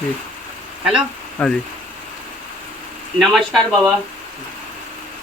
Hello. हाँ जी। नमस्कार बाबा।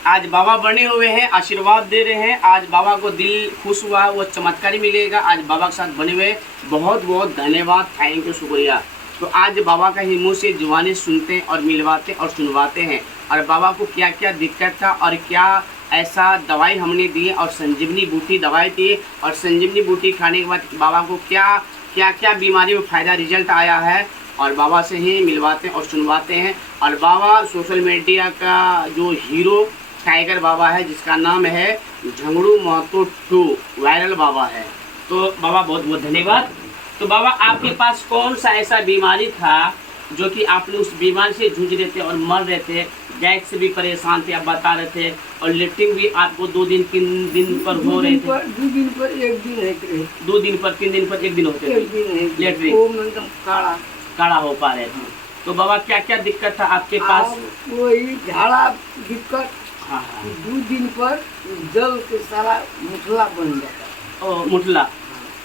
आज बाबा बने हुए हैं, आशीर्वाद दे रहे हैं। आज बाबा को दिल खुश हुआ, वो चमत्कारी मिलेगा। आज बाबा के साथ बने हुए बहुत बहुत धन्यवाद, थैंक यू, शुक्रिया। तो आज बाबा का ही मुँह से जुबानी सुनते हैं और मिलवाते और सुनवाते हैं, और बाबा को क्या क्या दिक्कत था और क्या ऐसा दवाई हमने दी और संजीवनी बूटी दवाई दी, और संजीवनी बूटी खाने के बाद बाबा को क्या क्या क्या बीमारी में फ़ायदा रिजल्ट आया है, और बाबा से ही मिलवाते और सुनवाते हैं। और बाबा सोशल मीडिया का जो हीरो टाइगर बाबा है, जिसका नाम है झंगड़ू महतो 2, वायरल बाबा है। तो बाबा बहुत बहुत धन्यवाद। तो बाबा आपके पास कौन सा ऐसा बीमारी था जो कि आपने उस बीमारी से जूझ रहे थे और मर रहे थे, गैस से भी परेशान थे, आप बता रहे थे, और लिफ्टिंग भी आपको 2 दिन 3 दिन पर हो रहे थे? 2 दिन पर 1 दिन है, 2 दिन पर 3 दिन पर 1 दिन होते थे लेटरिन, काढ़ा हो पा रहे थे। तो बाबा क्या क्या दिक्कत था आपके पास? वही झाड़ा दिक्कत। हाँ। 2 दिन पर जल के सारा मुठला बन जाता। ओ मुठला।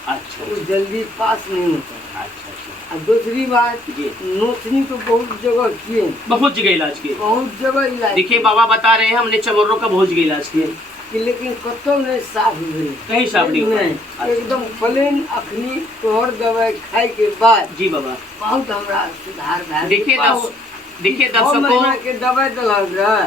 अच्छा। वो जल्दी पास नहीं होता। अच्छा। और दूसरी बात, नोचनी तो बहुत जगह किए, बहुत जगह इलाज किए, बहुत जगह इलाज। देखिए बाबा बता रहे हैं हमने चमर्रों का बहुत जगह इलाज किए, लेकिन कतो नहीं साफ हुए, कहीं साफ नहीं हुआ। एकदम प्लेन। अखनी तोहर दवाई खाए के बाद जी बाबा बहुत हमरा सुधार भा। देखिए दर्शकों, महीना के दवाई दिलक रहा,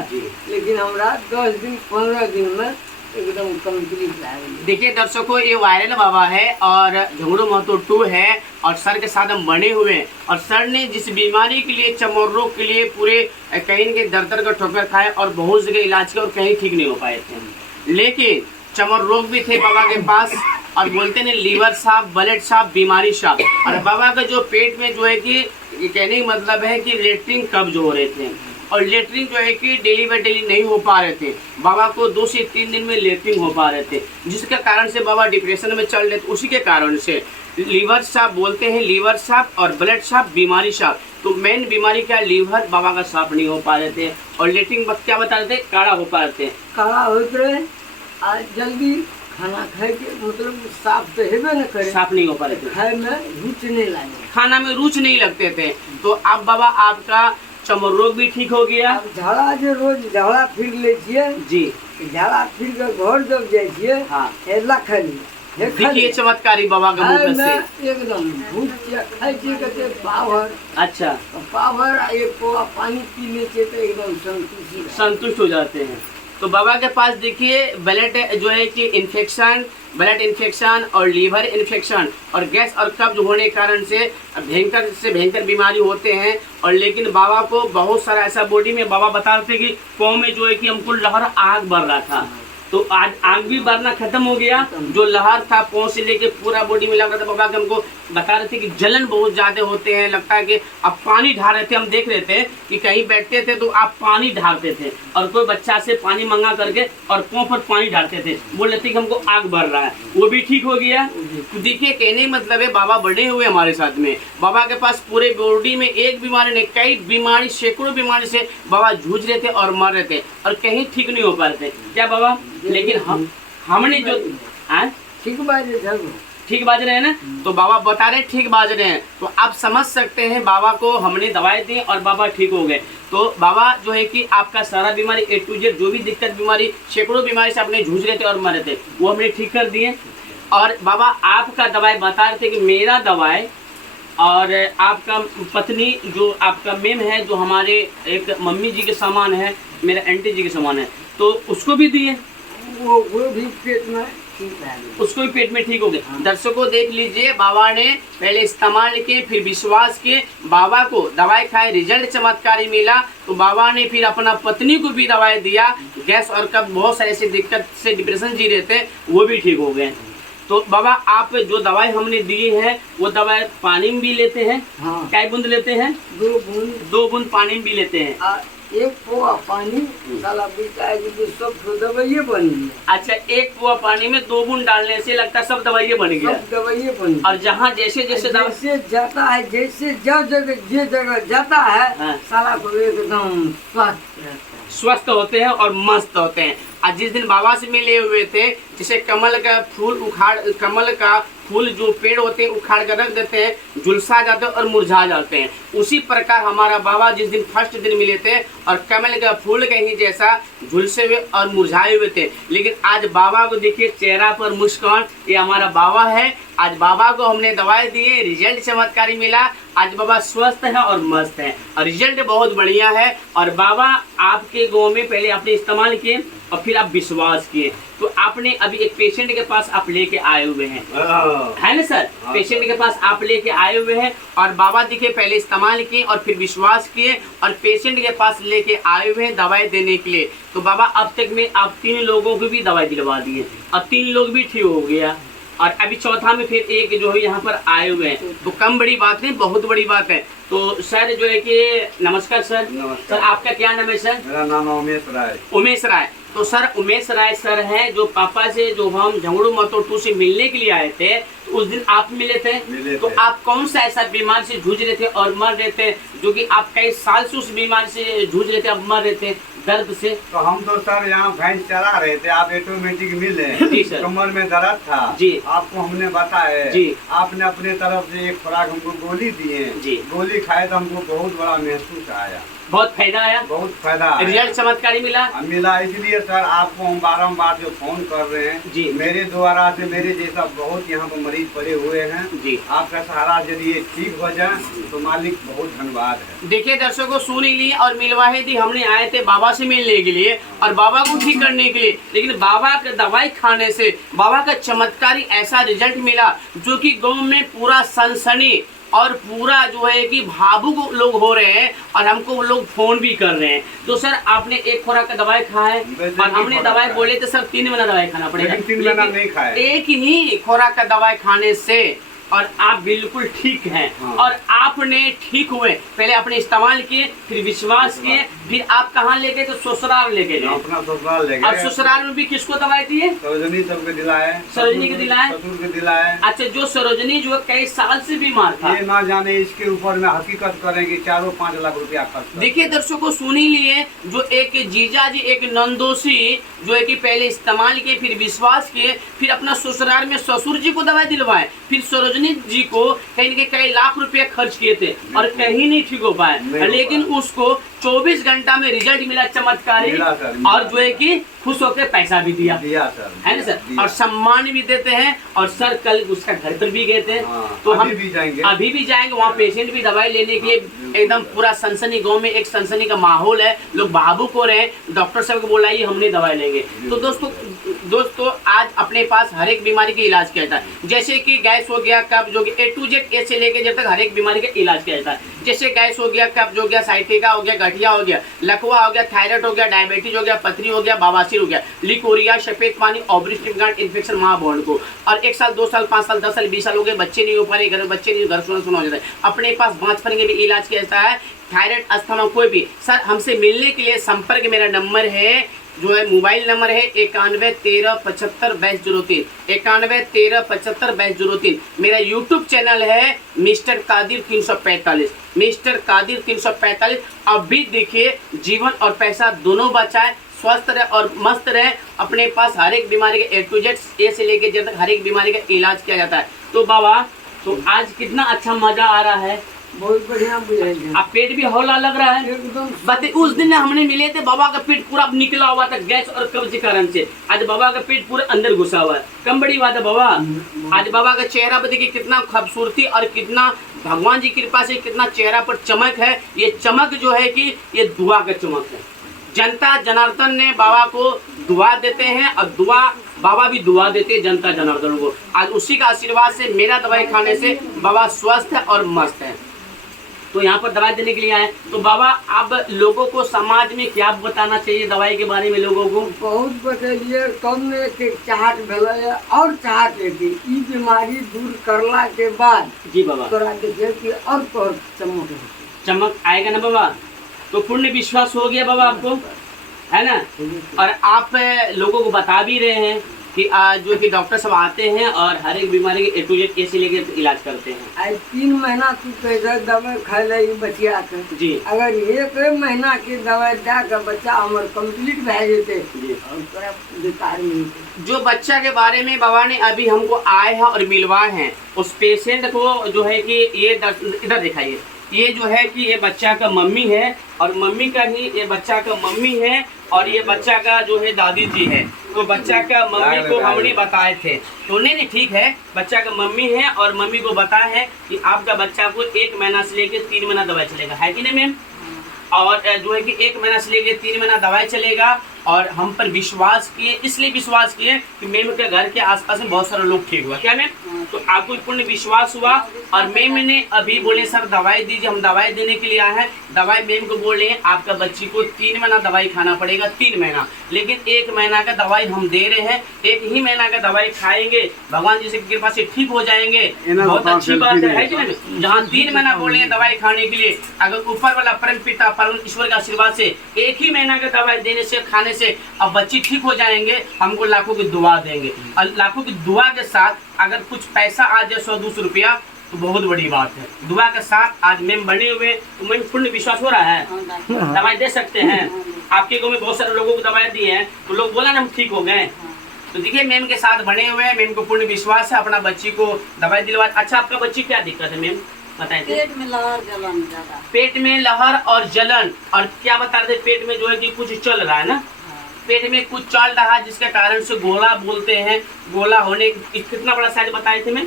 लेकिन हमरा 10 दिन 15 दिन में एकदम कंप्लीट है। देखिए दर्शकों, ये वायरल बाबा है और झंगड़ू महतो 2 है, और सर के साथ हम बने हुए हैं। और सर ने जिस बीमारी के लिए, चमर रोग के लिए पूरे कहीं के दर का ठोकर खाए और बहुत जगह इलाज किया और कहीं ठीक नहीं हो पाए थे, लेकिन चमर रोग भी थे बाबा के पास। और बोलते हैं लीवर साफ, ब्लड साफ, बीमारी साफ। और बाबा का जो पेट में जो है कि कहने का मतलब है कि लेटरिन कब्ज हो रहे थे, और लेटरिन जो है कि डेली बाई डेली नहीं हो पा रहे थे। बाबा को 2 से 3 दिन में लेटरिन हो पा रहे थे, जिसके कारण से बाबा डिप्रेशन में चल रहे थे। उसी के कारण से लीवर साफ, बोलते हैं लीवर साफ और ब्लड साफ, बीमारी साफ। तो मेन बीमारी क्या, लीवर बाबा का साफ नहीं हो पा रहे थे, और लेटरिन क्या बता रहे थे, काढ़ा हो पा रहे थे, काढ़ा होते रहे। आज जल्दी खाना खाए के मतलब साफ तो हेबे न करे, साफ नहीं हो पा रहे थे, खाए में रुच नहीं लगे, खाना में रुच नहीं लगते थे। तो अब बाबा आपका चमर रोग भी ठीक हो गया। झाड़ा जो रोज झाड़ा फिर ले जी, झाड़ा फिर के घर जब जाइए, हाँ, खाली देखिए चमत्कारी बाबा का मुंह से एकदम भूख खाई के पावर। अच्छा, पावर एक पोवा पानी पी लेते तो एकदम संतुष्ट हो जाते हैं। तो बाबा के पास देखिए ब्लड जो है कि इन्फेक्शन, ब्लड इन्फेक्शन और लीवर इन्फेक्शन और गैस और कब्ज होने के कारण से भयंकर बीमारी होते हैं। और लेकिन बाबा को बहुत सारा ऐसा बॉडी में, बाबा बता रहे थे कि पाँव में जो है कि हमको लहर आग बढ़ रहा था, तो आज आग भी बढ़ना खत्म हो गया। जो लहर था पाँव से लेके पूरा बॉडी में लग रहा था, बाबा के हमको बता रहे थे कि जलन बहुत ज़्यादा होते हैं, लगता है कि आप पानी ढाल रहे थे। हम देख रहे थे कि कहीं बैठते थे तो आप पानी ढालते थे, और कोई बच्चा से पानी मंगा करके और पाँव पर पानी ढालते थे, बोल रहे थे कि हमको आग बढ़ रहा है, वो भी ठीक हो गया। तो देखिए कहने मतलब है बाबा बड़े हुए हमारे साथ में। बाबा के पास पूरे बॉडी में एक बीमारी नहीं, कई बीमारी, सैकड़ों बीमारी से बाबा जूझ रहे थे और मर रहे थे, और कहीं ठीक नहीं हो पा रहे थे। क्या बाबा? लेकिन हमने जो ठीक बाज रहे हैं ना, तो बाबा बता रहे ठीक बाज रहे हैं। तो आप समझ सकते हैं बाबा को हमने दवाई दी और बाबा ठीक हो गए। तो बाबा जो है कि आपका सारा बीमारी A to Z, जो भी दिक्कत बीमारी, सैकड़ों बीमारी से आपने जूझ रहे थे और मरे थे, वो हमने ठीक कर दिए। और बाबा आपका दवाई बता रहे थे कि मेरा दवाई और आपका पत्नी जो आपका मेम है, जो हमारे एक मम्मी जी के समान है, मेरा आंटी जी के समान है, तो उसको भी दिए, वो भी पेट में ठीक है, उसको भी पेट में ठीक हो गया। दर्शकों देख लीजिए, बाबा ने पहले इस्तेमाल किए, फिर विश्वास किए, बाबा को दवाई खाए, रिजल्ट चमत्कारी मिला। तो बाबा ने फिर अपना पत्नी को भी दवाई दिया, गैस और कब बहुत सारे ऐसी दिक्कत से डिप्रेशन जी रहे थे, वो भी ठीक हो गए। तो बाबा आप जो दवाई हमने दी है, वो दवाई पानी में भी लेते हैं? हाँ। क्या बूंद लेते हैं? 2 बूंद पानी में भी लेते हैं। 1 पोवा पानी साला सब दवाइये बनी। अच्छा, 1 पोवा पानी में 2 बूंद डालने से लगता है सब दवाइये बन गया, सब दवाइये बनी। और जहाँ जैसे जाता है, जैसे जगह जाता है, हाँ, साला को एकदम स्वस्थ होते हैं और मस्त होते हैं। आज जिस दिन बाबा से मिले हुए थे, जैसे कमल का फूल जो पेड़ होते हैं उखाड़ कर रख देते हैं, झुलसा जाते हैं और मुरझा जाते हैं। उसी प्रकार हमारा बाबा जिस दिन फर्स्ट दिन मिले थे और कमल के फूल के ही जैसा झुलसे हुए और मुरझाए हुए थे, लेकिन आज बाबा को देखिए चेहरा पर मुस्कान। ये हमारा बाबा है। आज बाबा को हमने दवाई दिए, रिजल्ट चमत्कारी मिला। आज बाबा स्वस्थ है और मस्त है और रिजल्ट बहुत बढ़िया है। और बाबा आपके गाँव में पहले आपने इस्तेमाल किए और फिर आप विश्वास किए, तो आपने अभी एक पेशेंट के पास आप लेके आए हुए हैं, है ना सर? पेशेंट के पास आप लेके आए हुए हैं और बाबा दिखे पहले इस्तेमाल किए और फिर विश्वास किए और पेशेंट के पास लेके आए हुए हैं दवाई देने के लिए। तो बाबा अब तक में आप 3 लोगों को भी दवाई दिलवा दिए, अब 3 लोग भी ठीक हो गया और अभी चौथा में फिर एक जो है यहाँ पर आए हुए हैं। तो कम बड़ी बात नहीं, बहुत बड़ी बात है। तो सर जो है कि नमस्कार सर। नमस्कार। सर आपका क्या नाम है सर? मेरा नाम है उमेश राय। उमेश राय। तो सर उमेश राय सर हैं जो पापा से जो हम झंगड़ू मतो 2 से मिलने के लिए आए थे, तो उस दिन आप मिले थे। तो आप कौन सा ऐसा बीमारी से जूझ रहे थे और मर रहे थे, जो कि आप कई साल से उस बीमारी से जूझ रहे थे, अब मर रहे थे दर्द से? तो हम तो सर यहाँ भैंस चला रहे थे, आप ऑटोमेटिक मिले। जी सर। कमर में दर्द था जी। आपको हमने बताया जी। आपने अपने तरफ से एक खुराक हमको गोली दिए जी। गोली खाए तो हमको बहुत बड़ा महसूस आया, बहुत फायदा आया, बहुत फायदा आया। रिजल्ट चमत्कारी मिला। मिला, इसलिए सर आपको हम बारम्बार जो फोन कर रहे हैं जी। मेरे द्वारा से मेरे जैसा बहुत यहाँ पर मरीज पड़े हुए हैं जी। आपका सहारा यदि ये ठीक हो जाए तो मालिक बहुत धन्यवाद है। देखिए दर्शकों, सुन ही लिए और मिलवाए थी। हमने आए थे बाबा से मिलने के लिए और बाबा को ठीक करने के लिए, लेकिन बाबा का दवाई खाने से बाबा का चमत्कारी ऐसा रिजल्ट मिला जो कि गांव में पूरा सनसनी और पूरा जो है कि भावुक लोग हो रहे हैं और हमको लोग फोन भी कर रहे हैं। तो सर आपने एक खुराक का दवाई खाया है और हमने दवाई बोले थे सर 3 महीना दवाई खाना पड़ेगा, लेकिन 3 महीना नहीं खाया। एक ही खुराक का दवाई खाने से और आप बिल्कुल ठीक हैं। हाँ। और आपने ठीक हुए, पहले आपने इस्तेमाल किए, फिर विश्वास किए, फिर आप कहाँ ले गए? तो ससुराल ले गए। अपना ससुराल ले और गए। ससुराल में भी किसको दवाई दिए? सरोजनी सबके दिलाए, सरोजनी के दिलाए? ससुर के दिलाए। अच्छा, जो सरोजनी जो कई साल से बीमार था, ये ना जाने इसके ऊपर में हकीकत करेंगे 4-5 लाख रुपया खर्च। देखिए दर्शकों, सुन ही लिए, जो एक जीजा जी एक नंदोसी जो है कि पहले इस्तेमाल किए, फिर विश्वास किए, फिर अपना ससुराल में ससुर जी को दवाई दिलवाए, फिर सरोजनी जी को कहीं न कई लाख रुपए खर्च किए थे और कहीं नहीं ठीक हो पाए, लेकिन उसको 24 घंटा में रिजल्ट मिला चमत्कारी। और जो है कि खुश होकर पैसा भी दिया सर, है ना सर, और सम्मान भी देते हैं। और सर कल उसका घर पर भी गए थे। तो हम अभी भी जाएंगे वहाँ पेशेंट भी दवाई लेने के लिए एकदम पूरा सनसनी, गांव में एक सनसनी का माहौल है, लोग भावुक हो रहे हैं। डॉक्टर साहब को बोला हमने दवाई लेंगे। तो दोस्तों आज अपने पास हर एक बीमारी का इलाज किया जाता है, जैसे कि गैस हो गया, कब्ज हो गया, A to Z ए से लेके जब तक हर एक बीमारी का इलाज किया जाता है। जैसे गैस हो गया, कब्ज हो गया, साइटिका हो गया, गठिया हो गया, लकवा हो गया, थायराइड हो गया, डायबिटीज हो गया, पथरी हो गया, बवासीर हो गया, लिकोरिया, सफेद पानी, ऑब्स्ट्रिक्टिव गांठ इन्फेक्शन, महाबोर्ड को। और 1 साल 2 साल 5 साल 10 साल 20 साल हो गए, बच्चे नहीं हो पा रहे, घर में बच्चे नहीं, घर सुना हो जाता है। अपने पास बांझपन के भी इलाज किया जाता है, थायराइड, अस्थमा, कोई भी। सर हमसे मिलने के लिए संपर्क, मेरा नंबर है जो है मोबाइल नंबर है 91 13 75 2203, 91 13 75 2203। मेरा यूट्यूब चैनल है मिस्टर कादिर 345, मिस्टर कादिर 345। अब भी देखिए, जीवन और पैसा दोनों बचाए, स्वस्थ रहे और मस्त रहे। अपने पास हर एक बीमारी के A to Z ए से लेके जब तक हर एक बीमारी का इलाज किया जाता है। तो बाबा, तो आज कितना अच्छा मजा आ रहा है, बहुत बढ़िया बुझाइए। अब पेट भी हौला लग रहा है। एकदम बता, उस दिन हमने मिले थे, बाबा का पेट पूरा निकला हुआ था गैस और कब्ज के कारण से। आज बाबा का पेट पूरे अंदर घुसा हुआ है। कम बड़ी बात है बाबा। आज बाबा का चेहरा पर देखिए कितना खूबसूरती और कितना भगवान जी की कृपा से कितना चेहरा पर चमक है। ये चमक जो है कि ये दुआ का चमक है। जनता जनार्दन ने बाबा को दुआ देते हैं और बाबा भी दुआ देते हैं जनता जनार्दन को। आज उसी का आशीर्वाद से, मेरा दवाई खाने से बाबा स्वस्थ है और मस्त है। तो यहाँ पर दवाई देने के लिए आए। तो बाबा, अब लोगों को समाज में क्या बताना चाहिए दवाई के बारे में? लोगों को बहुत बतलिए, कम में के चाहत भले और चाहत लेती ई बीमारी दूर करला के बाद जी बाबा, तोरा देखिए कि और तो चमक चमक आएगा ना बाबा। तो पूर्ण विश्वास हो गया बाबा आपको, है ना? और आप लोगों को बता भी रहे हैं कि जो कि डॉक्टर सब आते हैं और हर एक बीमारी के A to Z कैसे लेके इलाज करते हैं। आज 3 महीना तू कैसे दवाई खाए ला बचिया के जी अगर 1 महीना के दवाई दे के बच्चा हमर कंप्लीट भए जेते जी। और तोरा बेकार मिलते। जो बच्चा के बारे में बाबा ने अभी हमको आए हैं और मिलवाए हैं, उस पेशेंट को जो है कि ये इधर दिखाइए, ये जो है कि ये बच्चा का मम्मी है और मम्मी का ही ये बच्चा का मम्मी है और ये बच्चा का जो है दादी जी है। तो बच्चा का मम्मी को हमने बताए थे, तो नहीं ठीक है, बच्चा का मम्मी है और मम्मी को बताया है कि आपका बच्चा को 1 महीना से लेकर 3 महीना दवाई चलेगा, है कि नहीं मैम? और जो है कि 1 महीना से लेकर 3 महीना दवाई चलेगा। और हम पर विश्वास किए, इसलिए विश्वास किए कि मैम के घर के आसपास में बहुत सारे लोग ठीक हुआ, क्या मैम? तो आपको पूर्ण विश्वास हुआ और मैम ने अभी बोले सर दवाई दीजिए, हम दवाई देने के लिए आए हैं। दवाई मैम को बोले आपका बच्ची को 3 महीना दवाई खाना पड़ेगा, 3 महीना, लेकिन 1 महीना का दवाई हम दे रहे हैं। 1 ही महीना का दवाई खाएंगे, भगवान जी से कृपा से ठीक हो जाएंगे, बहुत अच्छी बात है कि नहीं? जहाँ 3 महीना बोले हैं दवाई खाने के लिए, अगर ऊपर वाला परम पिता परम ईश्वर के आशीर्वाद से 1 ही महीना का दवाई देने से खाने से अब बच्ची ठीक हो जाएंगे, हमको लाखों की दुआ देंगे। और लाखों की दुआ के साथ अगर कुछ पैसा आ जाए 100-200 रुपया तो बहुत बड़ी बात है। दुआ के साथ आज मैम बने हुए, तो मैम पूर्ण विश्वास हो रहा है दवाई दे सकते हैं। आपके गाँव में बहुत सारे लोगों को दवाई दी है तो लोग बोला ना हम ठीक हो गए। तो देखिए मैम के साथ बने हुए हैं, मैम को पूर्ण विश्वास है, अपना बच्ची को दवाई दिलवा। अच्छा आपका बच्ची क्या दिक्कत है मैम बताए थे? पेट में लहर जलन ज्यादा। पेट में लहर और जलन, और क्या बता रहे थे पेट में जो है कि कुछ चल रहा है ना, पेट में कुछ चल रहा है जिसके कारण से गोला बोलते हैं। गोला होने कितना बड़ा साइज बताए थे मैं?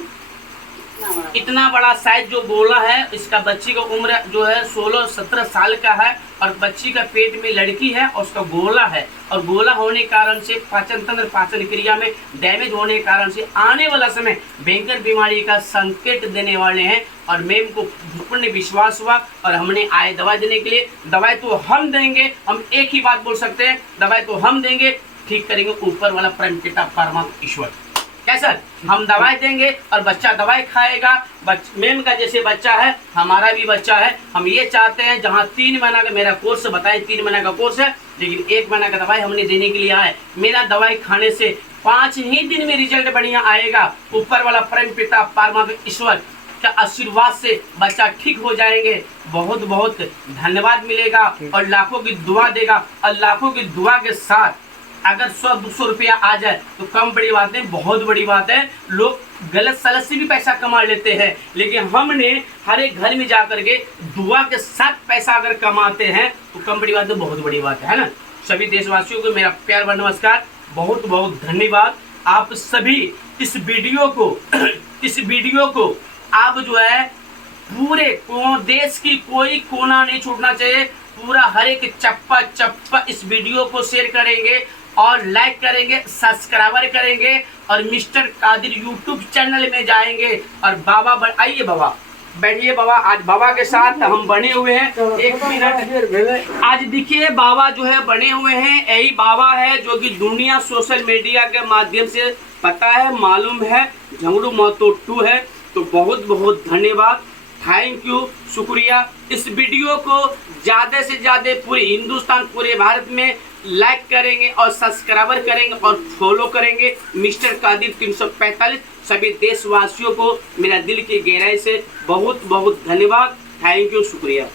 इतना बड़ा साइज जो गोला है, इसका बच्ची का उम्र जो है 16-17 साल का है और बच्ची का पेट में लड़की है और उसका गोला है। और गोला होने के कारण से पाचन तंत्र पाचन क्रिया में डैमेज होने के कारण से आने वाला समय भयंकर बीमारी का संकेत देने वाले हैं। और मैम को पूर्ण विश्वास हुआ और हमने आए दवाई देने के लिए। दवाई तो हम देंगे, हम एक ही बात बोल सकते हैं, दवाई तो हम देंगे, ठीक करेंगे ऊपर वाला परम पिता परमात्मा ईश्वर। कैसा हम दवाई देंगे और बच्चा दवाई खाएगा। मैम का जैसे बच्चा है हमारा भी बच्चा है। हम ये चाहते हैं जहाँ 3 महीना का मेरा कोर्स बताए, 3 महीना का कोर्स है, लेकिन 1 महीना का दवाई हमने देने के लिए आए। मेरा दवाई खाने से 5 ही दिन में रिजल्ट बढ़िया आएगा। ऊपर वाला परम पिता परमात्मा ईश्वर का आशीर्वाद से बच्चा ठीक हो जाएंगे। बहुत बहुत धन्यवाद मिलेगा और लाखों की दुआ देगा। और लाखों की दुआ के साथ अगर 100-200 रुपया आ जाए तो कम बड़ी बात है, बहुत बड़ी बात है। लोग गलत सलत से भी पैसा कमा लेते हैं, लेकिन हमने हर एक घर में जा करके दुआ के साथ पैसा अगर कमाते हैं तो कम बड़ी बात है, बहुत बड़ी बात है ना। सभी देशवासियों को मेरा प्यार भरा नमस्कार, बहुत बहुत धन्यवाद। आप सभी इस वीडियो को आप जो है पूरे देश की कोई कोना नहीं छूटना चाहिए। पूरा हर एक चप्पा इस वीडियो को शेयर करेंगे और लाइक करेंगे, सब्सक्राइबर करेंगे और मिस्टर कादिर यूट्यूब चैनल में जाएंगे। और बाबा आइए बाबा, बैठिए बाबा। आज बाबा के साथ हम बने हुए हैं, 1 मिनट। आज देखिए बाबा जो है बने हुए हैं, यही बाबा है जो कि दुनिया सोशल मीडिया के माध्यम से पता है, मालूम है, झंगड़ू महतो 2 है। तो बहुत बहुत धन्यवाद, थैंक यू, शुक्रिया। इस वीडियो को ज़्यादा से ज़्यादा पूरे हिंदुस्तान, पूरे भारत में लाइक करेंगे और सब्सक्राइबर करेंगे और फॉलो करेंगे मिस्टर कादिर 345। सभी देशवासियों को मेरा दिल की गहराई से बहुत बहुत धन्यवाद, थैंक यू, शुक्रिया।